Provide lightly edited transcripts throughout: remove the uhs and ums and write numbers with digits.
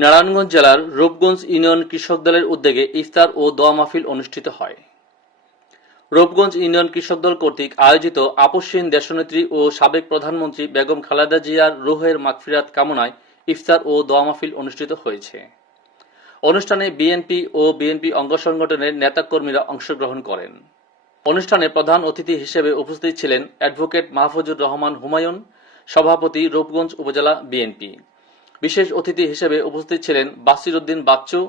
নারায়ণগঞ্জ জেলার রূপগঞ্জ ইউনিয়ন কৃষক দলের উদ্যোগে ইফতার ও দোয়া মাহফিল অনুষ্ঠিত হয়। রূপগঞ্জ ইউনিয়ন কৃষক দল কর্তৃক আয়োজিত আপসহীন দেশনেত্রী ও সাবেক প্রধানমন্ত্রী বেগম খালেদা জিয়ার রুহের মাগফিরাত কামনায় ইফতার ও দোয়া মাহফিল অনুষ্ঠিত হয়েছে। অনুষ্ঠানে বিএনপি ও বিএনপি অঙ্গ সংগঠনের নেতাকর্মীরা অংশগ্রহণ করেন। অনুষ্ঠানে প্রধান অতিথি হিসেবে উপস্থিত ছিলেন অ্যাডভোকেট মাহফুজুর রহমান হুমায়ুন, সভাপতি রূপগঞ্জ উপজেলা বিএনপি। বিশেষ অতিথি হিসেবে উপস্থিত ছিলেন বাসির উদ্দিন বাচ্চু,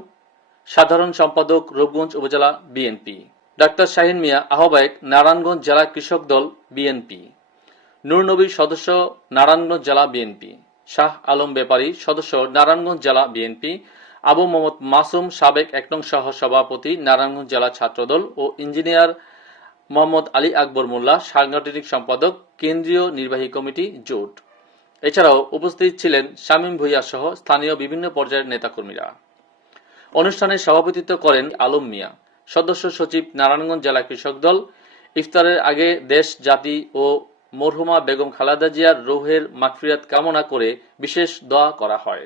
সাধারণ সম্পাদক রূপগঞ্জ উপজেলা বিএনপি, ডাক্তার শাহিন মিয়া আহ্বায়ক নারায়ণগঞ্জ জেলা কৃষক দল বিএনপি, নূর নবী সদস্য নারায়ণগঞ্জ জেলা বিএনপি, শাহ আলম ব্যাপারী সদস্য নারায়ণগঞ্জ জেলা বিএনপি, আবু মোহাম্মদ মাসুম সাবেক ১ নং সহ সভাপতি নারায়ণগঞ্জ জেলা ছাত্রদল ও ইঞ্জিনিয়ার মোহাম্মদ আলী আকবর মোল্লা সাংগঠনিক সম্পাদক কেন্দ্রীয় নির্বাহী কমিটি জোট। এছাড়াও উপস্থিত ছিলেন শামীম ভূঁইয়া সহ স্থানীয় বিভিন্ন পর্যায়ের নেতাকর্মীরা। অনুষ্ঠানে সভাপতিত্ব করেন আলম মিয়া, সদস্য সচিব নারায়ণগঞ্জ জেলা কৃষক দল। ইফতারের আগে দেশ, জাতি ও মরহুমা বেগম খালেদা জিয়ার রুহের মাগফিরাত কামনা করে বিশেষ দোয়া করা হয়।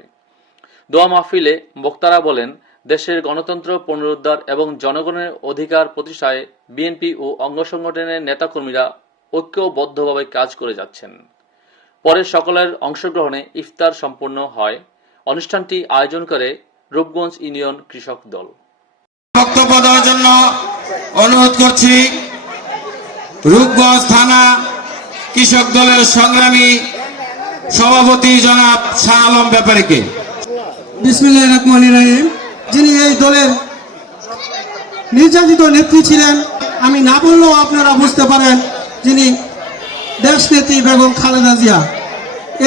দোয়া মাহফিলে বক্তারা বলেন, দেশের গণতন্ত্র পুনরুদ্ধার এবং জনগণের অধিকার প্রতিষ্ঠায় বিএনপি ও অঙ্গ সংগঠনের নেতাকর্মীরা ঐক্যবদ্ধভাবে কাজ করে যাচ্ছেন। পরে সকলের অংশগ্রহণে ইফতার সম্পন্ন হয়। অনুষ্ঠানটি আয়োজন করে রূপগঞ্জ ইউনিয়ন কৃষক দল। বক্তব্য দেওয়ার জন্য অনুরোধ করছি রূপগঞ্জ থানা কৃষক দলের সংগ্রামী সভাপতি জনাব শাহ আলম ব্যাপারীকে। বিসমিল্লাহির রহমানির রহিম। যিনি এই দলের নির্যাতিত নেত্রী ছিলেন, আমি না বললেও আপনারা বুঝতে পারেন, যিনি দেশ নেত্রী বেগম খালেদা জিয়া।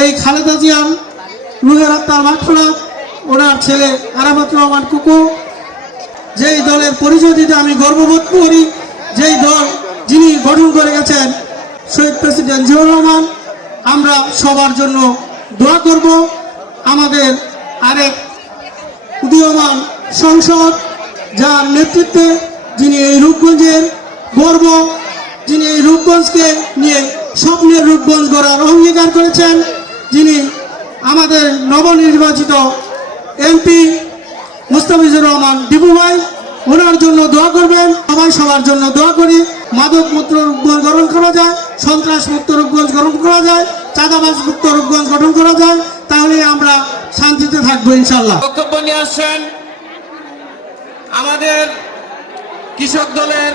এই খালেদা জিয়ার রুহের আত্মার মাগফিরাত, ওনার ছেলে আরাফাত রহমান কুকু, যেই দলের পরিচয় দিতে আমি গর্ববোধ করি, যেই দল যিনি গঠন করে গেছেন শহীদ প্রেসিডেন্ট জিয়াউর রহমান। আমরা সবার জন্য দোয়া করব। আমাদের আরেক উদীয়মান সংসদ, যার নেতৃত্বে যিনি এই রূপগঞ্জের গর্ব, যিনি এই রূপগঞ্জকে নিয়ে স্বপ্নের রূপগঞ্জ গড়ার অঙ্গীকার করেছেন, যিনি আমাদের নবনির্বাচিত এমপি মুস্তাফিজুর রহমান দিবু ভাই, ওনার জন্য দোয়া করবেন। সবাই সবার জন্য দোয়া করি। মাদক মুক্ত রূপগঞ্জ গঠন করা যায়, সন্ত্রাস মুক্ত রূপগঞ্জ গঠন করা যায়, চাঁদাবাজ মুক্ত রূপগঞ্জ গঠন করা যায়, তাহলে আমরা শান্তিতে থাকবো ইনশাল্লাহ। বক্তব্য নিয়ে আসছেন আমাদের কৃষক দলের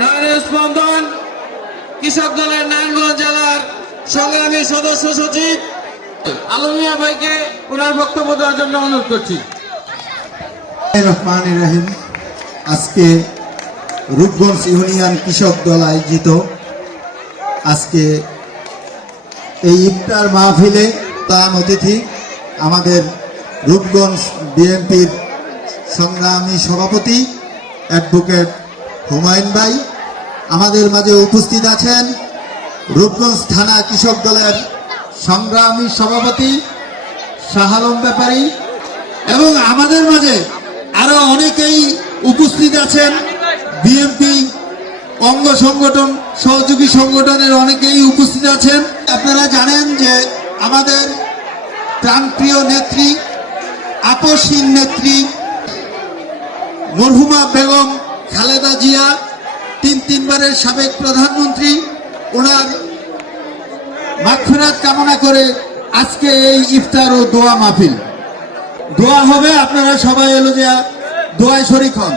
নারায়ণ স্পন্দন কৃষক দলের নারায়ণগঞ্জ জেলার সংগ্রামী সদস্য সচিব আলম মিয়া ভাইকে ওনার বক্তব্য দেওয়ার জন্য অনুরোধ করছি। রহমানির রহিম। আজকে রূপগঞ্জ ইউনিয়ন কৃষক দল আয়োজিত আজকে এই ইফতার মাহফিলে প্রধান অতিথি আমাদের রূপগঞ্জ বিএনপির সংগ্রামী সভাপতি অ্যাডভোকেট হুমায়ুন ভাই। আমাদের মাঝে উপস্থিত আছেন রূপগঞ্জ থানা কৃষক দলের সংগ্রামী সভাপতি শাহ আলম ব্যাপারী, এবং আমাদের মাঝে আরো অনেকেই উপস্থিত আছেন। বিএনপি অঙ্গ সংগঠন, সহযোগী সংগঠনের অনেকেই উপস্থিত আছেন। আপনারা জানেন যে আমাদের প্রাণপ্রিয় নেত্রী, আপসহীন নেত্রী মরহুমা বেগম খালেদা জিয়া, তিনবারের সাবেক প্রধানমন্ত্রী, ওনার মাগফিরাত কামনা করে আজকে এই ইফতার ও দোয়া মাহফিল। দোয়া হবে, আপনারা সবাই এলো যে দোয়ায় শরীক হন।